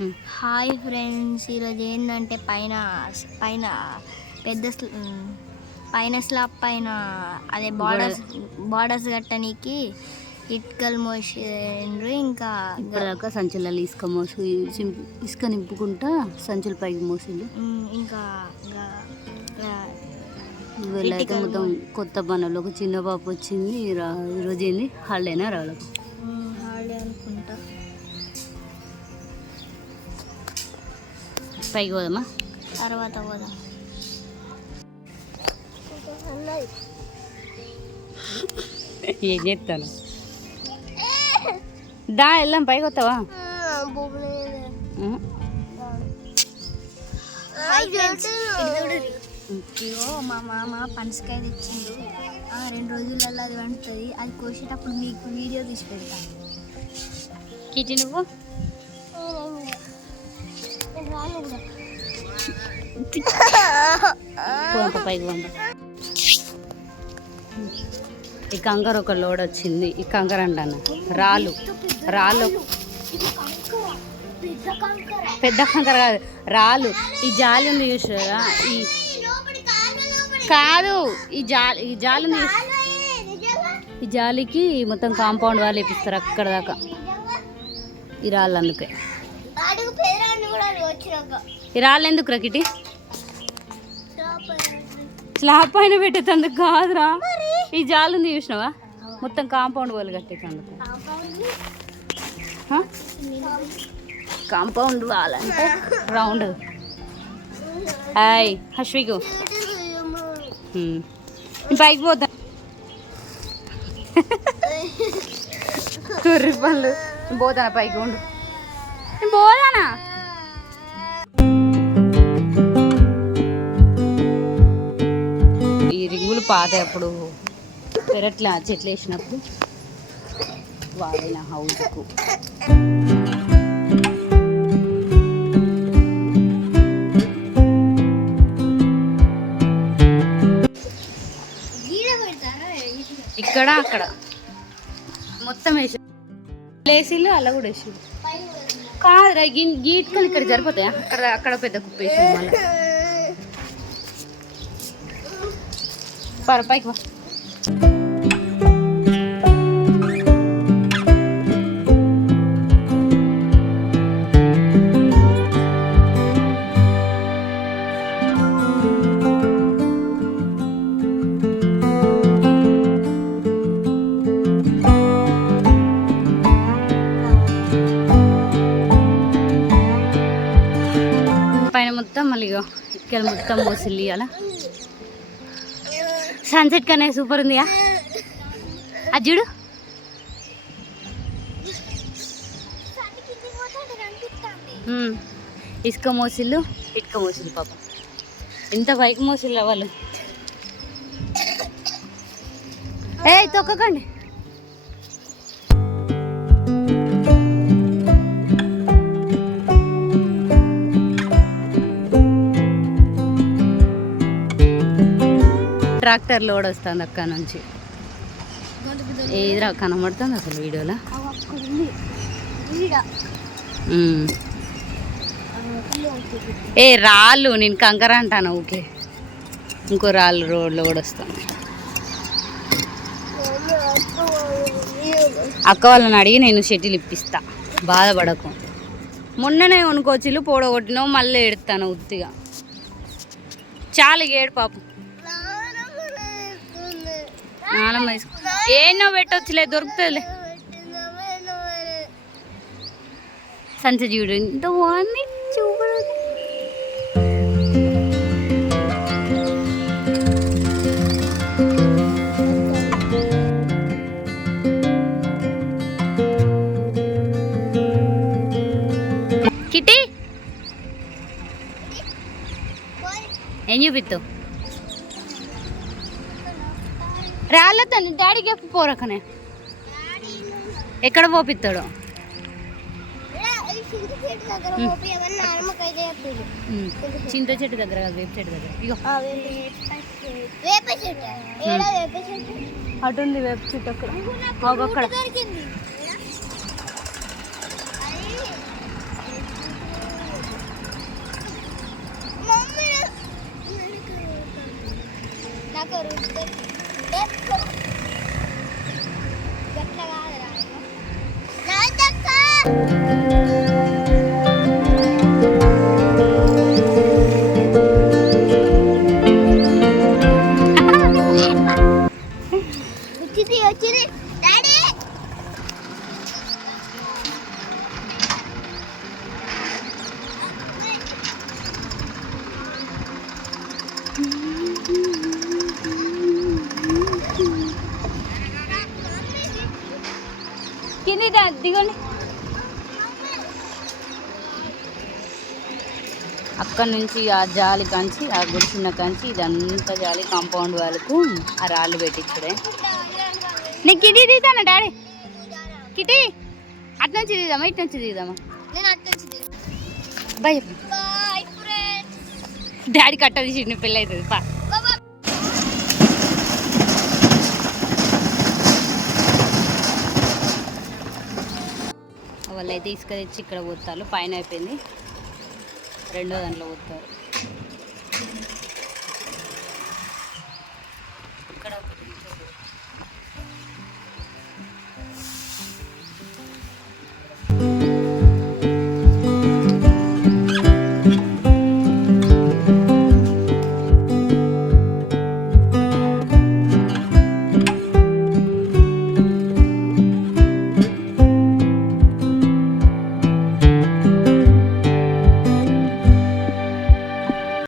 Hi friends, ఈరోజు ఏంటంటే పైన పైన పెద్ద పైన స్లాబ్ పైన అదే బార్డర్స్ కట్టడానికి ఇటుకలు మోసిండ్రు. ఇంకా ఇప్పటిదాకా సంచులలో ఇసుక నింపుకుంటా సంచుల పైకి మోసిండు. ఇంకా వీళ్ళైతే మొత్తం కొత్త పనులు. ఒక చిన్న పాప వచ్చింది. ఈరోజు ఏంది హాలిడేనా? రాళ్ళకు హాలిడే అనుకుంటా. పైకి పోదామా? తర్వాత పోదాం. ఏం చేస్తాను దా వెళ్దాం. పైకి వస్తావా? ఇగో మా మామ పనసకాయ తెచ్చిండు. 2 రోజులలో అది వండుతుంది. అది కోసేటప్పుడు మీకు వీడియో తీసి పెడతాను. కిటి నువ్వు పైకి పంప. ఈ కంకర ఒక లోడ్ వచ్చింది. ఈ కంకర అంటాను రాళ్ళు పెద్ద కంకర కాదు, రాళ్ళు. ఈ జాలి ఉంది చూసారా? ఈ కాదు, ఈ జాలి ఉంది. ఈ జాలికి మొత్తం కాంపౌండ్ వాళ్ళు వేపిస్తారు అక్కడ దాకా. ఈ రాళ్ళు అందుకే. ఈ రాళ్ళు ఎందుకు రకిటి? స్లాబ్ పైన పెట్టేందుకు కాదురా. ఈ జాలి ఉంది చూసినావా? మొత్తం కాంపౌండ్ వాళ్ళు కట్టేందుకు. కాంపౌండ్ వాళ్ళంటే రౌండ్. హాయ్ హశ్వికు, పైకి పోతా. కుర్రి పనులు. పోతానా పైకి? ఉండు, పోదానా? ఈ రింగులు పాత అప్పుడు పెరట్లా చెట్లు వేసినప్పుడు వాడిన హౌస్కు. ఇక్కడ అక్కడ మొత్తం వేసి ప్లేసీలు అలా కూడా వేసి కాదురా. గీట్కలు ఇక్కడ సరిపోతాయి. అక్కడ పెద్ద కుప్ప వేసి మళ్ళీ పైకి వా. పైన మొత్తం మళ్ళీ ఇక్కడ మొత్తం మోసిల్లి అలా. సన్సెట్ కన్నా సూపర్ ఉందిగా అది చూడు. ఇసుక మోసిల్లు, ఇటుక మోసిల్లు. పాపం ఇంత పైకి మోసిల్లు వాళ్ళు. తొక్కకండి. ట్రాక్టర్ లోడ్ వస్తుంది అక్కడ నుంచి. ఏదిరా కనబడుతుంది అసలు వీడియోలో? రాళ్ళు. నేను కంకర అంటాను. ఓకే, ఇంకో రాళ్ళు రోడ్లో కూడా వస్తుంది. అక్క వాళ్ళని అడిగి నేను షటిల్ ఇప్పిస్తా, బాధపడకు. మొన్ననే కొనుక్కోవచ్చు, పోడగొట్టినావు, మళ్ళీ ఎడతాను ఉత్తిగా. చాలు ఏడు పాపం. ఏనో పెట్టొచ్చులే, దొరుకుతుందిలే. సన్సెట్ చూడు ఇంత బాగుంది. చూపడు. కిట్టి ఏం చూపిస్తావు? రాళ్ళతో డాడీకి ఎప్పుడు పోరకనే ఎక్కడ పోపిస్తాడు? చింత చెట్టు దగ్గర కాదు, వేప చెట్టు దగ్గర. ఇగో అటు ఉంది వేప చెట్టు అక్కడ. అక్కడ వచ్చింది డాడీ. కింది దిగండి. అక్కడ నుంచి ఆ జాలి కంచి ఆ గుడిసిన కంచి ఇదంతా జాలి కాంపౌండ్ వాళ్ళకు ఆ రాళ్ళు పెట్టించుడే. నీకు కిటి దిగుతానా డాడీ? కిటి అటు నుంచి దిగుదామా ఇటు నుంచి దిగుదామా? బాయ్ డాడీ కట్ట తీసి పెళ్ళి అవుతుంది పా. వాళ్ళు అయితే ఇసుక తెచ్చి ఇక్కడ పోతారు. పైన అయిపోయింది, రెండో దాంట్లో పోతారు.